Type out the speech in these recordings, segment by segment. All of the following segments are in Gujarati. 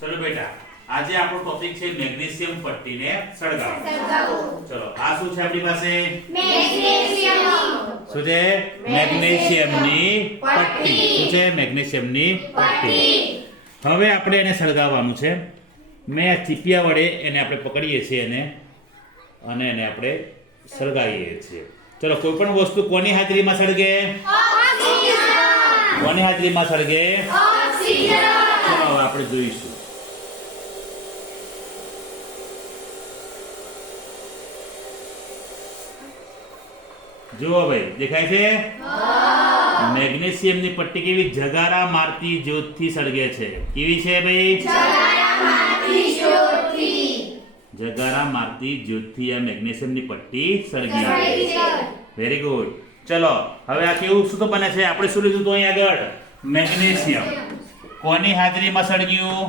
ચલો બેટા, આજે આપણો ટોપિક છે મેગ્નેશિયમ પટ્ટીને સળગાવો. ચલો, આ શું છે આપણી પાસે? શું છે? મેગ્નેશિયમની પટ્ટી. શું છે? મેગ્નેશિયમની પટ્ટી. હવે આપણે એને સળગાવવાનું છે. મેં આ ચીપિયા વડે એને આપણે પકડીએ છીએ અને એને આપણે સળગાવીએ છીએ. ચલો, કોઈ પણ વસ્તુ કોની હાજરીમાં સળગે? કોની હાજરીમાં સળગે? ચલો, હવે આપણે જોઈશું. જુઓ ભાઈ, દેખાય છે? મેગ્નેશિયમની પટ્ટી કેવી જગારા મારતી જ્યોતથી સળગે છે. કેવી છે ભાઈ? જગારા મારતી જ્યોતથી આ મેગ્નેશિયમની પટ્ટી સળગી છે. Very good. ચલો, હવે આ કેવું શું તો બને છે? આપણે શું લીધું તો અહીં આગળ? મેગ્નેશિયમ. કોની હાજરીમાં સળગ્યું?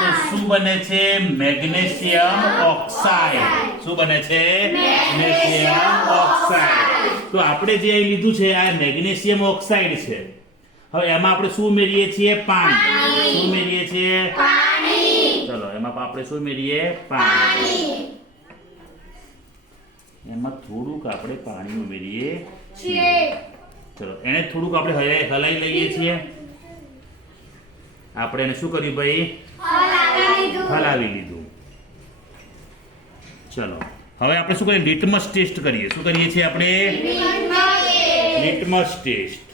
તો શું બને છે? Magnesium oxide. શું બને છે? Magnesium oxide. તો આપણે જે અહીં લીધું છે આ મેગ્નેશિયમ ઓક્સાઇડ છે. હવે એમાં આપણે શું ઉમેરીએ છીએ? પાણી. શું ઉમેરીએ છીએ? ચલો, એમાં આપણે શું ઉમેરીએ? પાણી. એમાં થોડુંક આપણે પાણી ઉમેરીએ છીએ. ચલો, એને થોડુંક આપણે હલાઈ લઈએ છીએ. આપણે એને શું કર્યું ભાઈ? હલાવી લીધું. ચલો, હવે આપણે શું કરીએ? લિટમસ ટેસ્ટ કરીએ. શું કરીએ છીએ આપણે? Litmus test.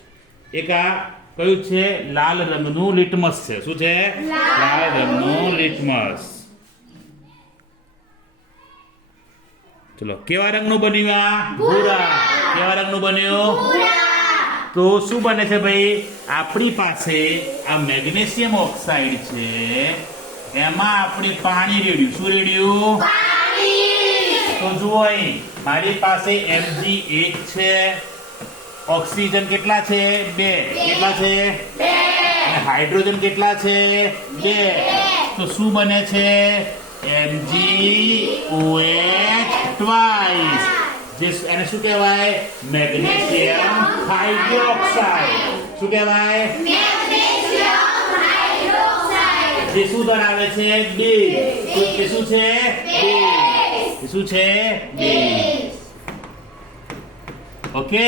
એક આ કયું છે? લાલ રંગનું લિટમસ છે. શું છે? લાલ રંગનું લિટમસ. ચલો, કેવા રંગનું બન્યું? આ ભૂરા. કેવા રંગનું બન્યું? તો શું બને છે ભાઈ? આપણી પાસે આ મેગ્નેશિયમ ઓક્સાઇડ છે, એમાં આપણે પાણી રેડ્યું. શું રેડ્યું? તો જુઓ અહીં મારી પાસે Mg1 છે, ઓક્સિજન કેટલા છે? 2. કેટલા છે? 2. અને હાઇડ્રોજન કેટલા છે? 2. તો શું બને છે? MgOH twice. એને શું કહેવાય? Magnesium hydroxide. શું કહેવાય? જે શું ધરાવે છે? 2. તો તે શું છે? 2. શું છે? 2. ઓકે.